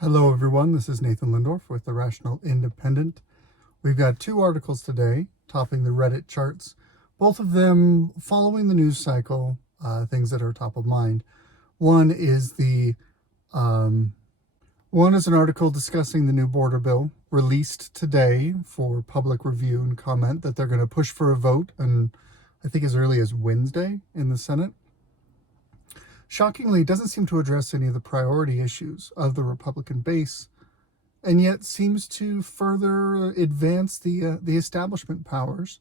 Hello everyone, this is Nathan Lindorf with The Rational Independent. We've got two articles today topping the Reddit charts, both of them following the news cycle, things that are top of mind. One is an article discussing the new border bill released today for public review and comment that they're going to push for a vote, and I think as early as Wednesday in the Senate. Shockingly, it doesn't seem to address any of the priority issues of the Republican base, and yet seems to further advance the establishment powers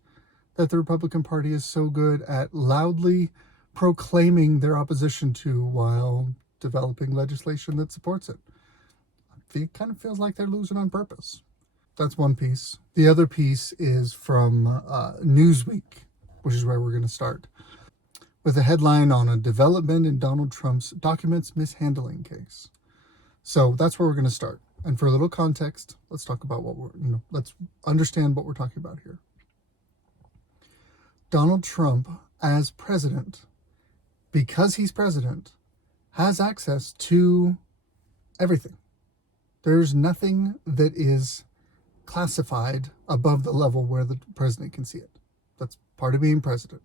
that the Republican Party is so good at loudly proclaiming their opposition to while developing legislation that supports it. It kind of feels like they're losing on purpose. That's one piece. The other piece is from Newsweek, which is where we're going to start, with a headline on a development in Donald Trump's documents mishandling case. So that's where we're going to start. And for a little context, let's talk about let's understand what we're talking about here. Donald Trump, as president, because he's president, has access to everything. There's nothing that is classified above the level where the president can see it. That's part of being president.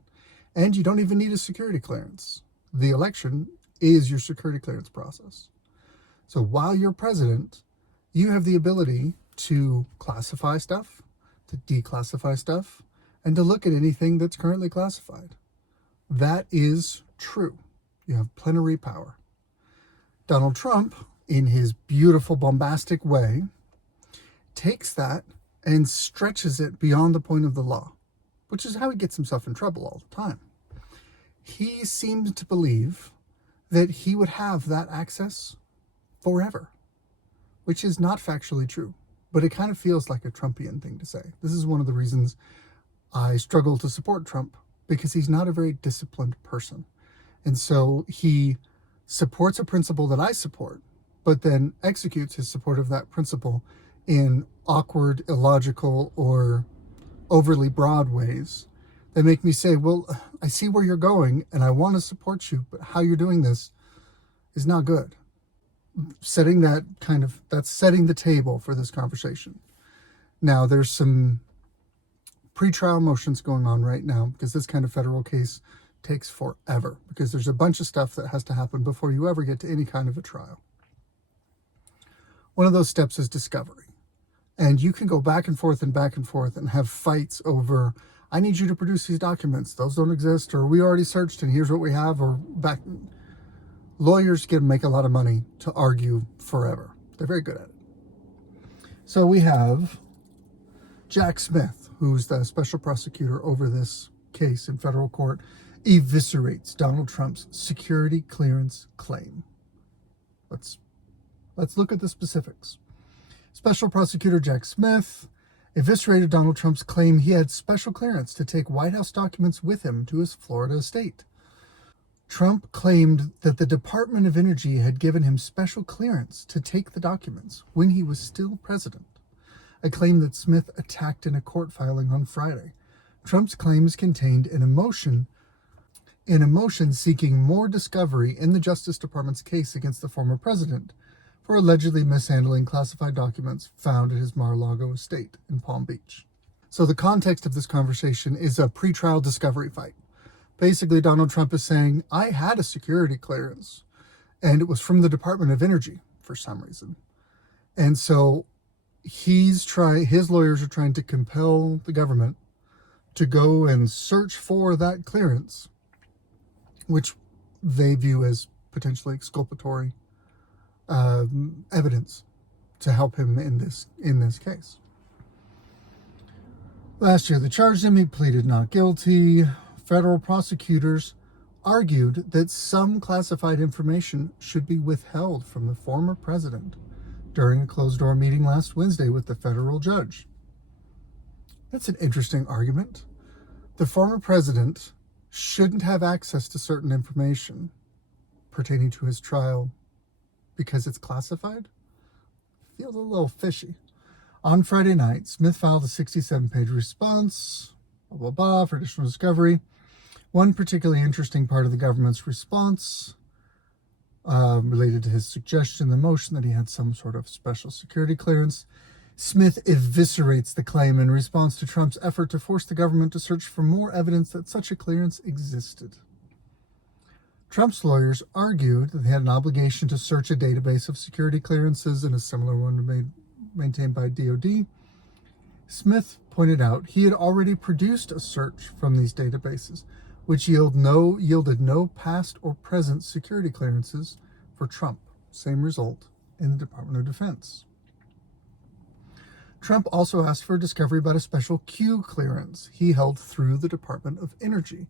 And you don't even need a security clearance. The election is your security clearance process. So while you're president, you have the ability to classify stuff, to declassify stuff, and to look at anything that's currently classified. That is true. You have plenary power. Donald Trump, in his beautiful, bombastic way, takes that and stretches it beyond the point of the law, which is how he gets himself in trouble all the time. He seemed to believe that he would have that access forever, which is not factually true, but it kind of feels like a Trumpian thing to say. This is one of the reasons I struggle to support Trump, because he's not a very disciplined person. And so he supports a principle that I support, but then executes his support of that principle in awkward, illogical, or overly broad ways that make me say, well, I see where you're going and I want to support you, but how you're doing this is not good. That's setting the table for this conversation. Now, there's some pretrial motions going on right now, because this kind of federal case takes forever, because there's a bunch of stuff that has to happen before you ever get to any kind of a trial. One of those steps is discovery. And you can go back and forth and have fights over, I need you to produce these documents. Those don't exist, or we already searched and here's what we have, or back. Lawyers can make a lot of money to argue forever. They're very good at it. So we have Jack Smith, who's the special prosecutor over this case in federal court, eviscerates Donald Trump's security clearance claim. Let's look at the specifics. Special prosecutor Jack Smith eviscerated Donald Trump's claim he had special clearance to take White House documents with him to his Florida estate. Trump claimed that the Department of Energy had given him special clearance to take the documents when he was still president, a claim that Smith attacked in a court filing on Friday. Trump's claims contained an motion seeking more discovery in the Justice Department's case against the former president for allegedly mishandling classified documents found at his Mar-a-Lago estate in Palm Beach. So the context of this conversation is a pretrial discovery fight. Basically, Donald Trump is saying, I had a security clearance, and it was from the Department of Energy for some reason. And so his lawyers are trying to compel the government to go and search for that clearance, which they view as potentially exculpatory evidence to help him in this case. Last year, they charged him. He pleaded not guilty. Federal prosecutors argued that some classified information should be withheld from the former president during a closed-door meeting last Wednesday with the federal judge. That's an interesting argument. The former president shouldn't have access to certain information pertaining to his trial because it's classified? Feels a little fishy. On Friday night, Smith filed a 67-page response, for additional discovery. One particularly interesting part of the government's response related to his suggestion, the motion that he had some sort of special security clearance. Smith eviscerates the claim in response to Trump's effort to force the government to search for more evidence that such a clearance existed. Trump's lawyers argued that they had an obligation to search a database of security clearances and a similar one maintained by DOD. Smith pointed out he had already produced a search from these databases, which yielded no past or present security clearances for Trump. Same result in the Department of Defense. Trump also asked for a discovery about a special Q clearance he held through the Department of Energy.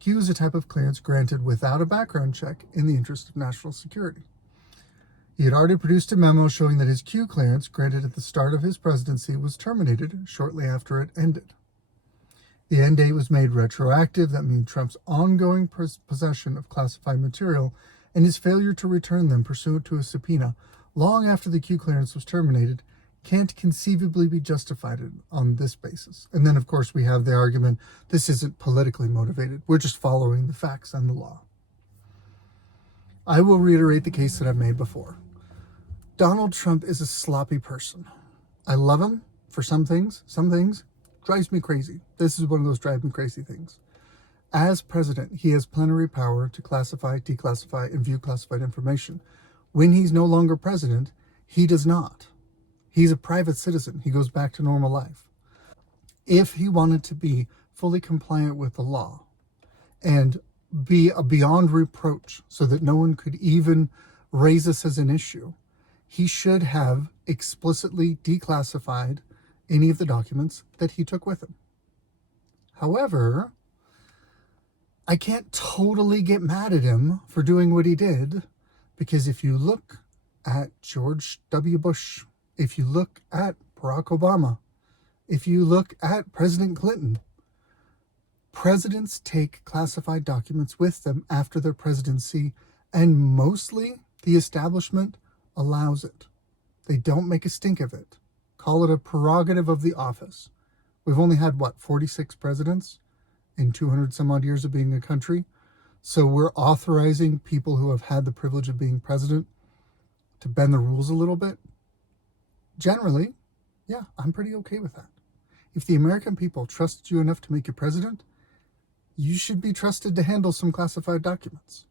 Q is a type of clearance granted without a background check in the interest of national security. He had already produced a memo showing that his Q clearance, granted at the start of his presidency, was terminated shortly after it ended. The end date was made retroactive. That means Trump's ongoing possession of classified material and his failure to return them pursuant to a subpoena long after the Q clearance was terminated can't conceivably be justified on this basis. And then, of course, we have the argument, this isn't politically motivated. We're just following the facts and the law. I will reiterate the case that I've made before. Donald Trump is a sloppy person. I love him for some things. Some things drives me crazy. This is one of those drive me crazy things. As president, he has plenary power to classify, declassify, and view classified information. When he's no longer president, he does not. He's a private citizen. He goes back to normal life. If he wanted to be fully compliant with the law and be beyond reproach so that no one could even raise this as an issue, he should have explicitly declassified any of the documents that he took with him. However, I can't totally get mad at him for doing what he did, because if you look at George W. Bush, if you look at Barack Obama, if you look at President Clinton, presidents take classified documents with them after their presidency, and mostly the establishment allows it. They don't make a stink of it. Call it a prerogative of the office. We've only had, 46 presidents in 200 some odd years of being a country? So we're authorizing people who have had the privilege of being president to bend the rules a little bit. Generally, yeah, I'm pretty okay with that. If the American people trusted you enough to make you president, you should be trusted to handle some classified documents.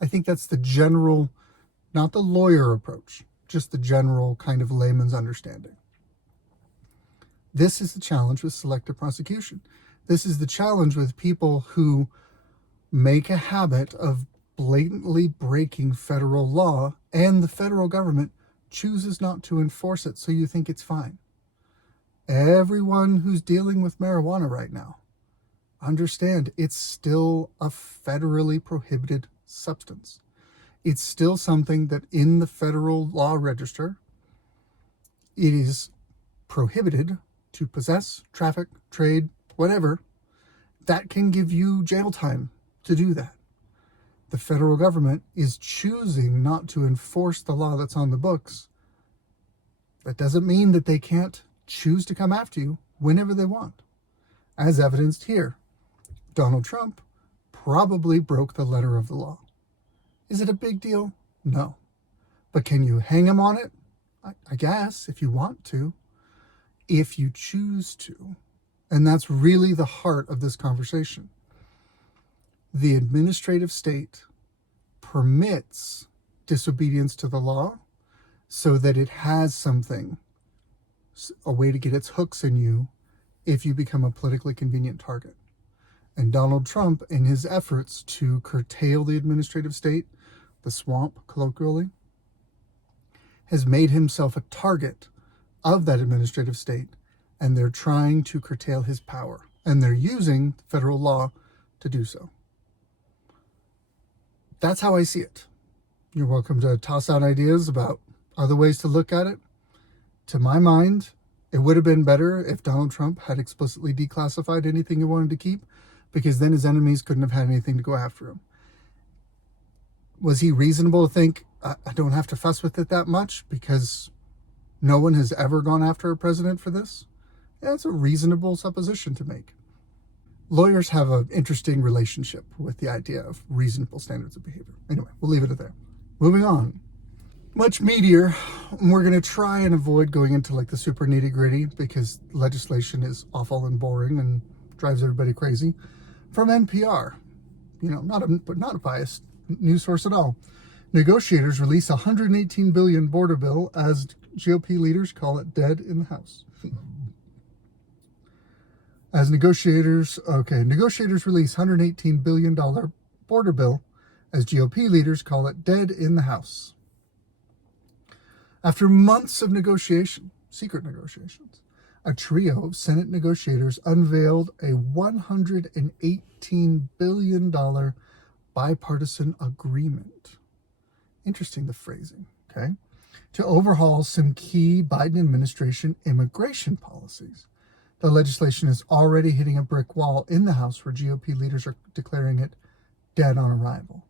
I think that's the general, not the lawyer approach, just the general kind of layman's understanding. This is the challenge with selective prosecution. This is the challenge with people who make a habit of blatantly breaking federal law, and the federal government chooses not to enforce it, so you think it's fine. Everyone who's dealing with marijuana right now, understand it's still a federally prohibited substance. It's still something that in the federal law register, it is prohibited to possess, traffic, trade, whatever. That can give you jail time to do that. The federal government is choosing not to enforce the law that's on the books. That doesn't mean that they can't choose to come after you whenever they want. As evidenced here, Donald Trump probably broke the letter of the law. Is it a big deal? No. But can you hang him on it? I guess, if you want to, if you choose to. And that's really the heart of this conversation. The administrative state permits disobedience to the law so that it has something, a way to get its hooks in you if you become a politically convenient target. And Donald Trump, in his efforts to curtail the administrative state, the swamp, colloquially, has made himself a target of that administrative state, and they're trying to curtail his power, and they're using federal law to do so. That's how I see it. You're welcome to toss out ideas about other ways to look at it. To my mind, it would have been better if Donald Trump had explicitly declassified anything he wanted to keep, because then his enemies couldn't have had anything to go after him. Was he reasonable to think, I don't have to fuss with it that much because no one has ever gone after a president for this? Yeah, it's a reasonable supposition to make. Lawyers have an interesting relationship with the idea of reasonable standards of behavior. Anyway, we'll leave it at there. Moving on. Much meatier. We're going to try and avoid going into like the super nitty gritty because legislation is awful and boring and drives everybody crazy. From NPR, not a biased news source at all. Negotiators release $118 billion border bill as GOP leaders call it dead in the House. Negotiators release $118 billion border bill as GOP leaders call it dead in the House. After months of secret negotiations, a trio of Senate negotiators unveiled a $118 billion bipartisan agreement. Interesting, the phrasing, okay? To overhaul some key Biden administration immigration policies. The legislation is already hitting a brick wall in the House where GOP leaders are declaring it dead on arrival.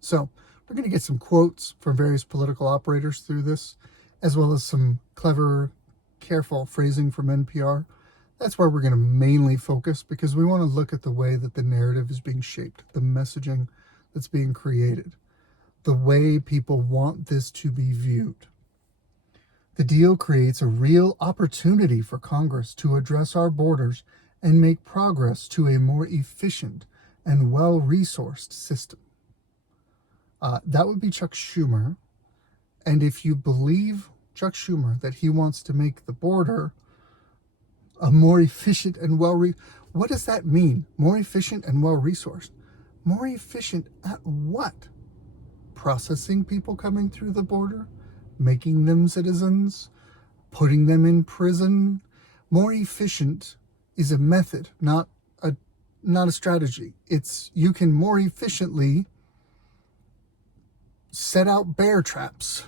So we're going to get some quotes from various political operators through this, as well as some clever, careful phrasing from NPR. That's where we're going to mainly focus because we want to look at the way that the narrative is being shaped, the messaging that's being created, the way people want this to be viewed. The deal creates a real opportunity for Congress to address our borders and make progress to a more efficient and well-resourced system. That would be Chuck Schumer. And if you believe Chuck Schumer that he wants to make the border a more efficient and what does that mean? More efficient and well-resourced. More efficient at what? Processing people coming through the border? Making them citizens? Putting them in prison? More efficient is a method, not a strategy. It's you can more efficiently set out bear traps.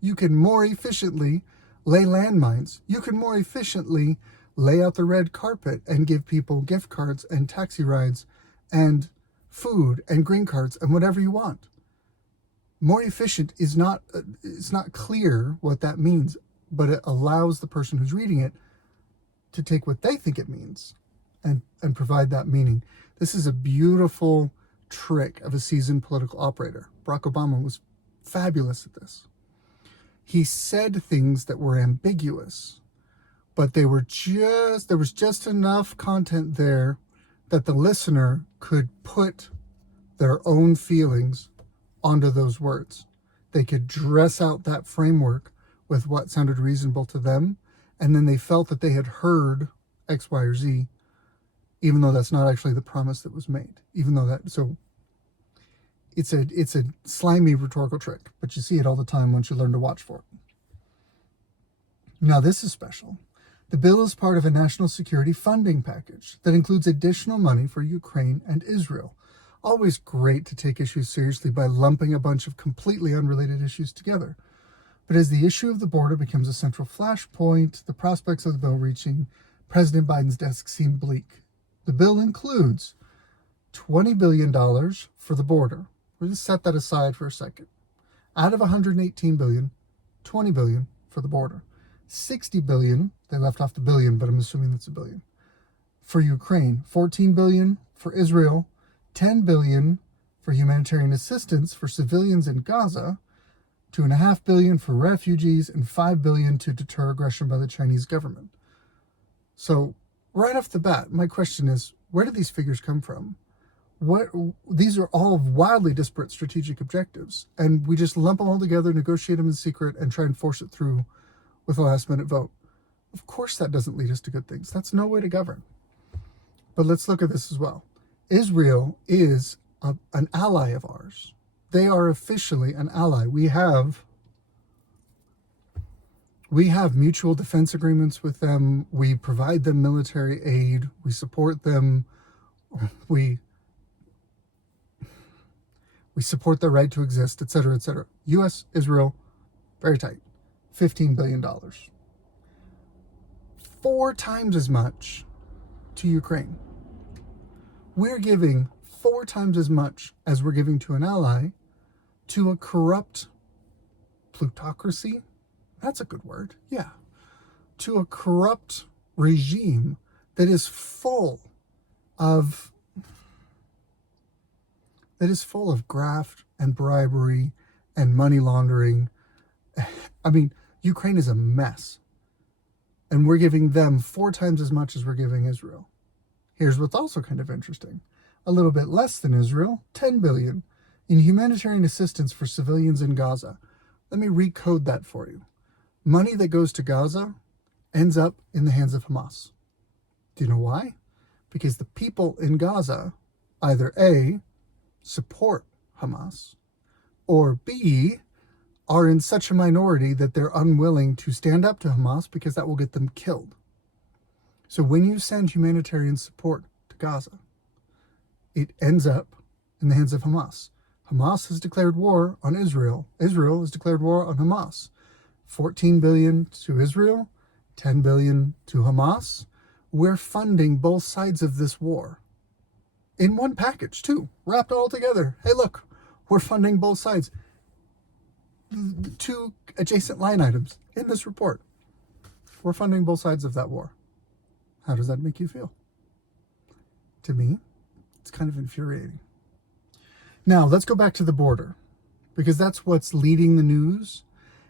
You can more efficiently lay landmines. You can more efficiently lay out the red carpet and give people gift cards and taxi rides and food and green cards and whatever you want. More efficient is not, it's not clear what that means, but it allows the person who's reading it to take what they think it means and provide that meaning. This is a beautiful trick of a seasoned political operator. Barack Obama was fabulous at this. He said things that were ambiguous, but there was just enough content there that the listener could put their own feelings onto those words. They could dress out that framework with what sounded reasonable to them, and then they felt that they had heard X, Y, or Z, even though that's not actually the promise that was made. So it's a slimy rhetorical trick, but you see it all the time once you learn to watch for it. Now this is special. The bill is part of a national security funding package that includes additional money for Ukraine and Israel. Always great to take issues seriously by lumping a bunch of completely unrelated issues together. But as the issue of the border becomes a central flashpoint, the prospects of the bill reaching President Biden's desk seem bleak. The bill includes $20 billion for the border. We'll just set that aside for a second. Out of $118 billion, $20 billion for the border. $60 billion, they left off the billion, but I'm assuming that's a billion, for Ukraine. $14 billion for Israel. $10 billion for humanitarian assistance for civilians in Gaza. $2.5 billion for refugees, and $5 billion to deter aggression by the Chinese government. So right off the bat, my question is, where did these figures come from? These are all wildly disparate strategic objectives, and we just lump them all together, negotiate them in secret, and try and force it through with a last-minute vote. Of course that doesn't lead us to good things. That's no way to govern. But let's look at this as well. Israel is an ally of ours. They are officially an ally. We have mutual defense agreements with them. We provide them military aid. We support them. We support their right to exist, etc., etc. U.S., Israel, very tight. $15 billion. 4 times as much to Ukraine. We're giving 4 times as much as we're giving to an ally to a corrupt plutocracy. That's a good word. Yeah. To a corrupt regime that is full of that is full of graft and bribery and money laundering. I mean, Ukraine is a mess. And we're giving them 4 times as much as we're giving Israel. Here's what's also kind of interesting. A little bit less than Israel, $10 billion in humanitarian assistance for civilians in Gaza. Let me recode that for you. Money that goes to Gaza ends up in the hands of Hamas. Do you know why? Because the people in Gaza either A, support Hamas, or B, are in such a minority that they're unwilling to stand up to Hamas because that will get them killed. So when you send humanitarian support to Gaza, it ends up in the hands of Hamas. Hamas has declared war on Israel. Israel has declared war on Hamas. 14 billion to Israel, 10 billion to Hamas. We're funding both sides of this war. In one package, too, wrapped all together. Hey, look, we're funding both sides. 2 adjacent line items in this report. We're funding both sides of that war. How does that make you feel? To me, it's kind of infuriating. Now, let's go back to the border, because that's what's leading the news.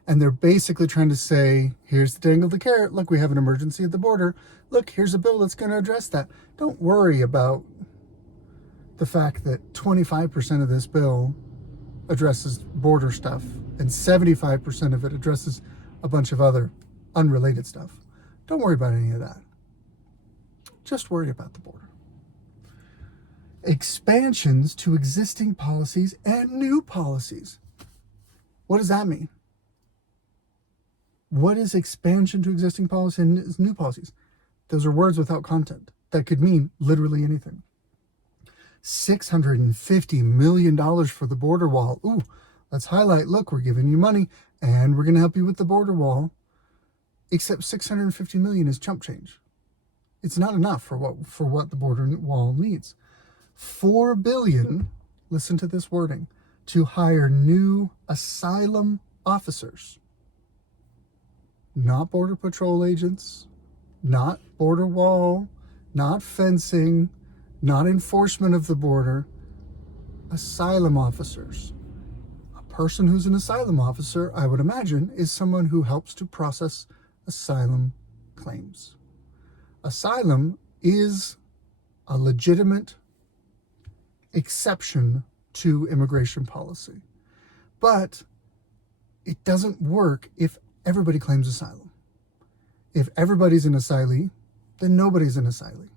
And they're basically trying to say, here's the dangle the carrot. Look, we have an emergency at the border. Look, here's a bill that's going to address that. Don't worry about the fact that 25% of this bill addresses border stuff and 75% of it addresses a bunch of other unrelated stuff. Don't worry about any of that. Just worry about the border. Expansions to existing policies and new policies. What does that mean? What is expansion to existing policies and new policies? Those are words without content. That could mean literally anything. $650 million for the border wall. Ooh, let's highlight, look, we're giving you money and we're going to help you with the border wall. Except $650 million is chump change. It's not enough for what the border wall needs. $4 billion, listen to this wording, to hire new asylum officers. Not border patrol agents, not border wall, not fencing, not enforcement of the border. Asylum officers. A person who's an asylum officer, I would imagine, is someone who helps to process asylum claims. Asylum is a legitimate exception to immigration policy. But it doesn't work if everybody claims asylum. If everybody's an asylee, then nobody's an asylee.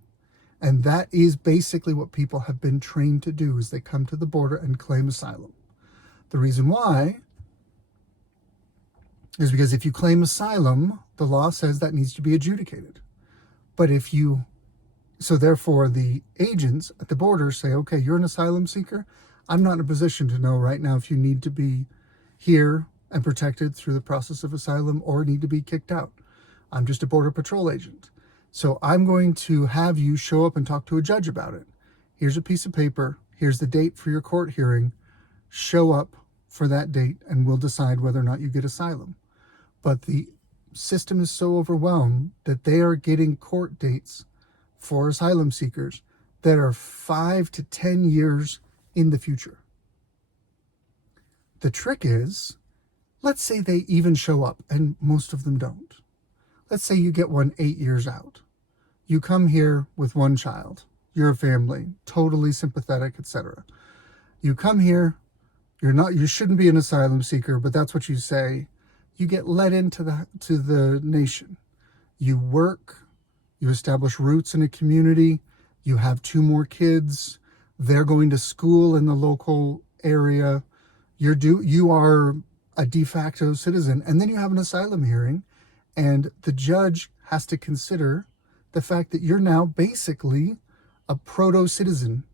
And that is basically what people have been trained to do, is they come to the border and claim asylum. The reason why is because if you claim asylum, the law says that needs to be adjudicated. But so therefore the agents at the border say, okay, you're an asylum seeker. I'm not in a position to know right now if you need to be here and protected through the process of asylum or need to be kicked out. I'm just a border patrol agent. So I'm going to have you show up and talk to a judge about it. Here's a piece of paper. Here's the date for your court hearing. Show up for that date and we'll decide whether or not you get asylum. But the system is so overwhelmed that they are getting court dates for asylum seekers that are 5 to 10 years in the future. The trick is, let's say they even show up, and most of them don't. Let's say you get one 8 years out. You come here with one child. You're a family, totally sympathetic, etc. You come here, you shouldn't be an asylum seeker, but that's what you say. You get let into the nation. You work, you establish roots in a community, you have 2 more kids, they're going to school in the local area, you are a de facto citizen, and then you have an asylum hearing, and the judge has to consider the fact that you're now basically a proto-citizen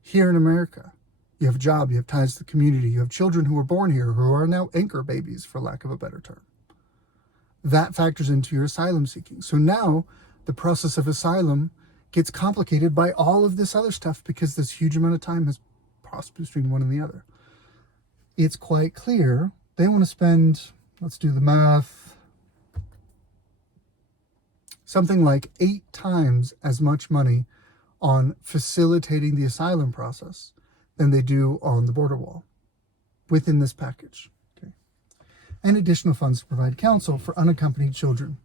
here in America. You have a job, you have ties to the community, you have children who were born here who are now anchor babies, for lack of a better term. That factors into your asylum seeking. So now the process of asylum gets complicated by all of this other stuff because this huge amount of time has passed between one and the other. It's quite clear they want to spend, let's do the math, something like 8 times as much money on facilitating the asylum process than they do on the border wall within this package. Okay. And additional funds to provide counsel for unaccompanied children.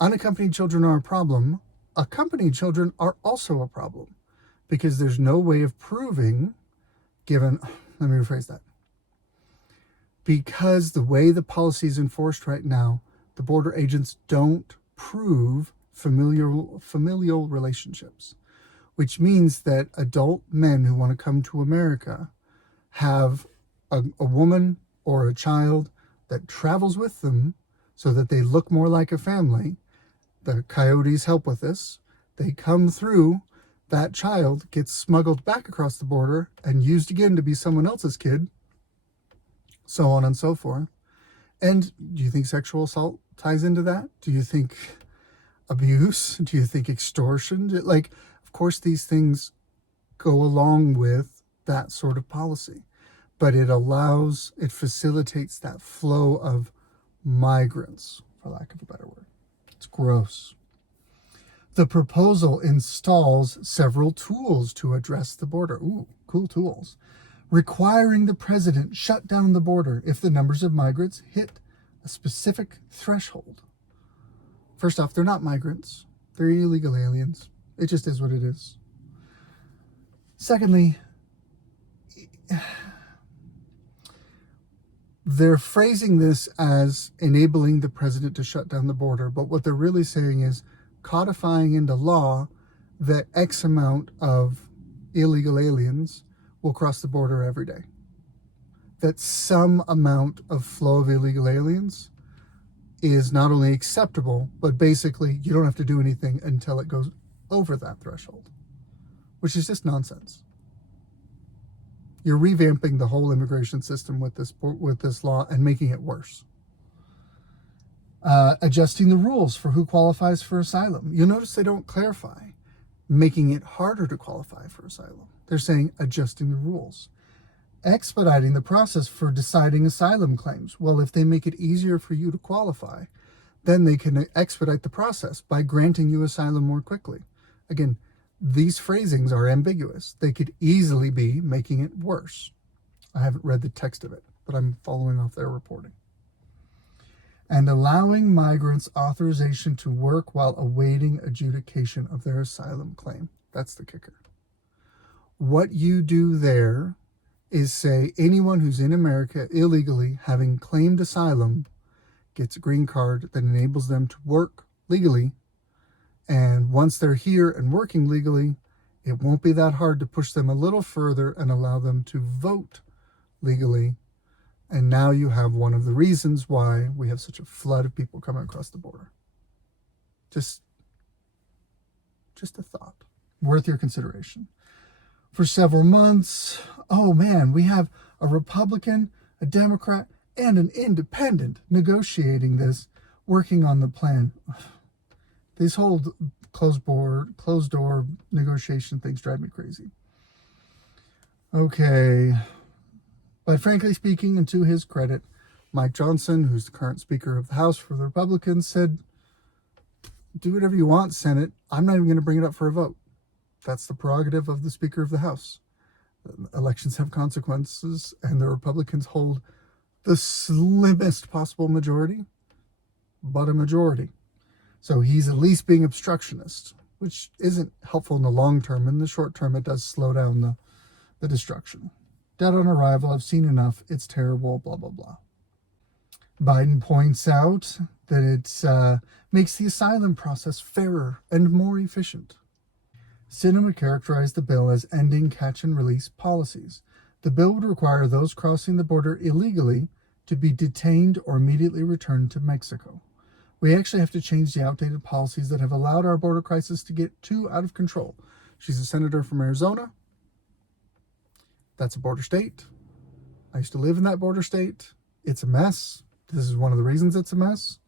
Unaccompanied children are a problem. Accompanied children are also a problem because there's no way of proving, let me rephrase that. Because the way the policy is enforced right now, the border agents don't prove familial relationships, which means that adult men who want to come to America have a woman or a child that travels with them so that they look more like a family. The coyotes help with this. They come through, that child gets smuggled back across the border and used again to be someone else's kid, so on and so forth. And do you think sexual assault ties into that? Do you think abuse? Do you think extortion? Of course, these things go along with that sort of policy, but it facilitates that flow of migrants, for lack of a better word. It's gross. The proposal installs several tools to address the border. Ooh, cool tools. Requiring the president shut down the border if the numbers of migrants hit a specific threshold. First off, they're not migrants. They're illegal aliens. It just is what it is. Secondly, they're phrasing this as enabling the president to shut down the border, but what they're really saying is codifying into law that X amount of illegal aliens will cross the border every day. That some amount of flow of illegal aliens is not only acceptable, but basically you don't have to do anything until it goes over that threshold, which is just nonsense. You're revamping the whole immigration system with this law and making it worse. Adjusting the rules for who qualifies for asylum. You'll notice they don't clarify, making it harder to qualify for asylum. They're saying adjusting the rules. Expediting the process for deciding asylum claims. Well, if they make it easier for you to qualify, then they can expedite the process by granting you asylum more quickly. Again, these phrasings are ambiguous. They could easily be making it worse. I haven't read the text of it, but I'm following off their reporting. And allowing migrants authorization to work while awaiting adjudication of their asylum claim. That's the kicker. What you do there is say anyone who's in America illegally, having claimed asylum, gets a green card that enables them to work legally. And once they're here and working legally, it won't be that hard to push them a little further and allow them to vote legally. And now you have one of the reasons why we have such a flood of people coming across the border. Just a thought, worth your consideration. For several months, oh man, we have a Republican, a Democrat, and an independent negotiating this, working on the plan. These whole closed door negotiation things drive me crazy. Okay. But frankly speaking, and to his credit, Mike Johnson, who's the current Speaker of the House for the Republicans, said, do whatever you want, Senate. I'm not even going to bring it up for a vote. That's the prerogative of the Speaker of the House. Elections have consequences, and the Republicans hold the slimmest possible majority, but a majority. So he's at least being obstructionist, which isn't helpful in the long term. In the short term, it does slow down the destruction. Dead on arrival, I've seen enough. It's terrible, blah, blah, blah. Biden points out that it makes the asylum process fairer and more efficient. Sinema characterized the bill as ending catch-and-release policies. The bill would require those crossing the border illegally to be detained or immediately returned to Mexico. We actually have to change the outdated policies that have allowed our border crisis to get too out of control. She's a senator from Arizona. That's a border state. I used to live in that border state. It's a mess. This is one of the reasons it's a mess.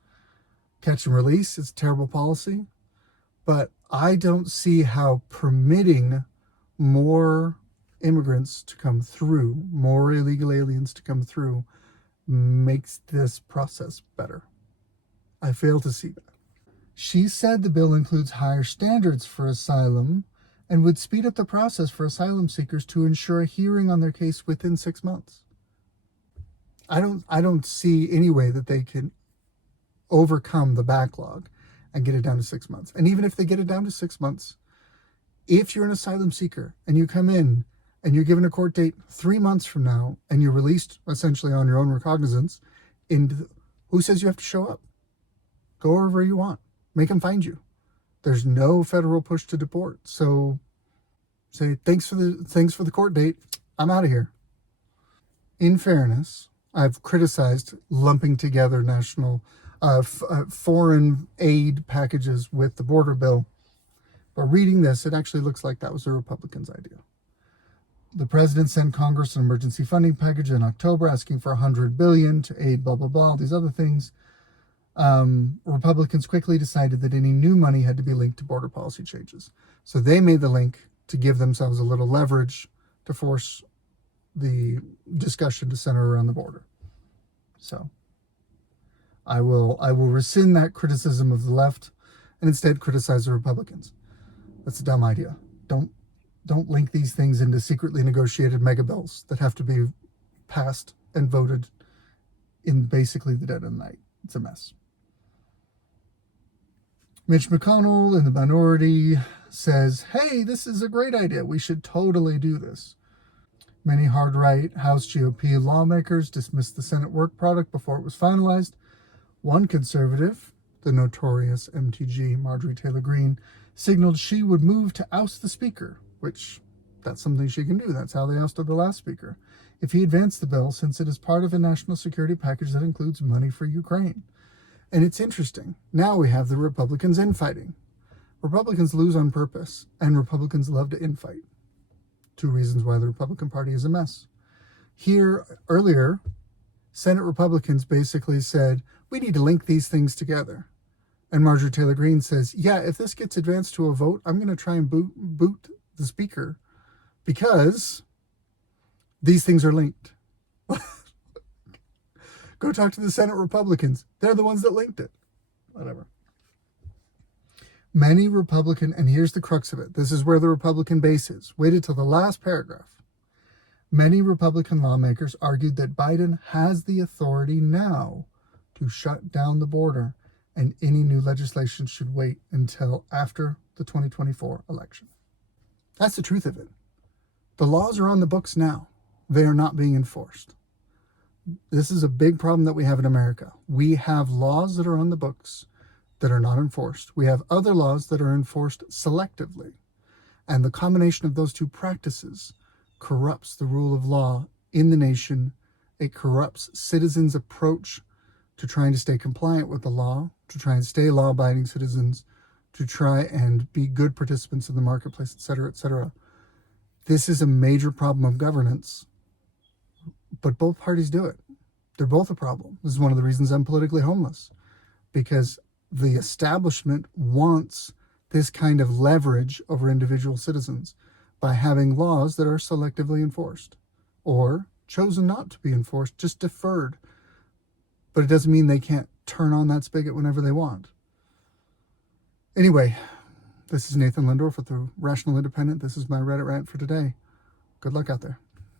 Catch and release, it's a terrible policy. But I don't see how permitting more immigrants to come through, more illegal aliens to come through, makes this process better. I fail to see that. She said the bill includes higher standards for asylum and would speed up the process for asylum seekers to ensure a hearing on their case within 6 months. I don't see any way that they can overcome the backlog and get it down to 6 months. And even if they get it down to 6 months, if you're an asylum seeker and you come in and you're given a court date 3 months from now and you're released essentially on your own recognizance, who says you have to show up? Go wherever you want. Make them find you. There's no federal push to deport. So say, thanks for the court date. I'm out of here. In fairness, I've criticized lumping together national foreign aid packages with the border bill. But reading this, it actually looks like that was the Republicans' idea. The president sent Congress an emergency funding package in October asking for $100 billion to aid blah, blah, blah, all these other things. Republicans quickly decided that any new money had to be linked to border policy changes. So they made the link to give themselves a little leverage to force the discussion to center around the border. So I will rescind that criticism of the left and instead criticize the Republicans. That's a dumb idea. Don't link these things into secretly negotiated mega bills that have to be passed and voted in basically the dead of the night. It's a mess. Mitch McConnell in the minority says, hey, this is a great idea. We should totally do this. Many hard-right House GOP lawmakers dismissed the Senate work product before it was finalized. One conservative, the notorious MTG Marjorie Taylor Greene, signaled she would move to oust the speaker, which that's something she can do. That's how they ousted the last speaker, if he advanced the bill, since it is part of a national security package that includes money for Ukraine. And it's interesting. Now we have the Republicans infighting. Republicans lose on purpose, and Republicans love to infight. 2 reasons why the Republican Party is a mess. Here, earlier, Senate Republicans basically said, we need to link these things together. And Marjorie Taylor Greene says, yeah, if this gets advanced to a vote, I'm going to try and boot the speaker because these things are linked. Go talk to the Senate Republicans. They're the ones that linked it. Whatever. Many Republican, and here's the crux of it. This is where the Republican base is. Waited till the last paragraph. Many Republican lawmakers argued that Biden has the authority now to shut down the border, and any new legislation should wait until after the 2024 election. That's the truth of it. The laws are on the books now. They are not being enforced. This is a big problem that we have in America. We have laws that are on the books that are not enforced. We have other laws that are enforced selectively. And the combination of those two practices corrupts the rule of law in the nation. It corrupts citizens' approach to trying to stay compliant with the law, to try and stay law-abiding citizens, to try and be good participants in the marketplace, etc., etc. This is a major problem of governance, but both parties do it. They're both a problem. This is one of the reasons I'm politically homeless, because the establishment wants this kind of leverage over individual citizens by having laws that are selectively enforced or chosen not to be enforced, just deferred. But it doesn't mean they can't turn on that spigot whenever they want. Anyway, this is Nathan Lindorf with the Rational Independent. This is my Reddit rant for today. Good luck out there.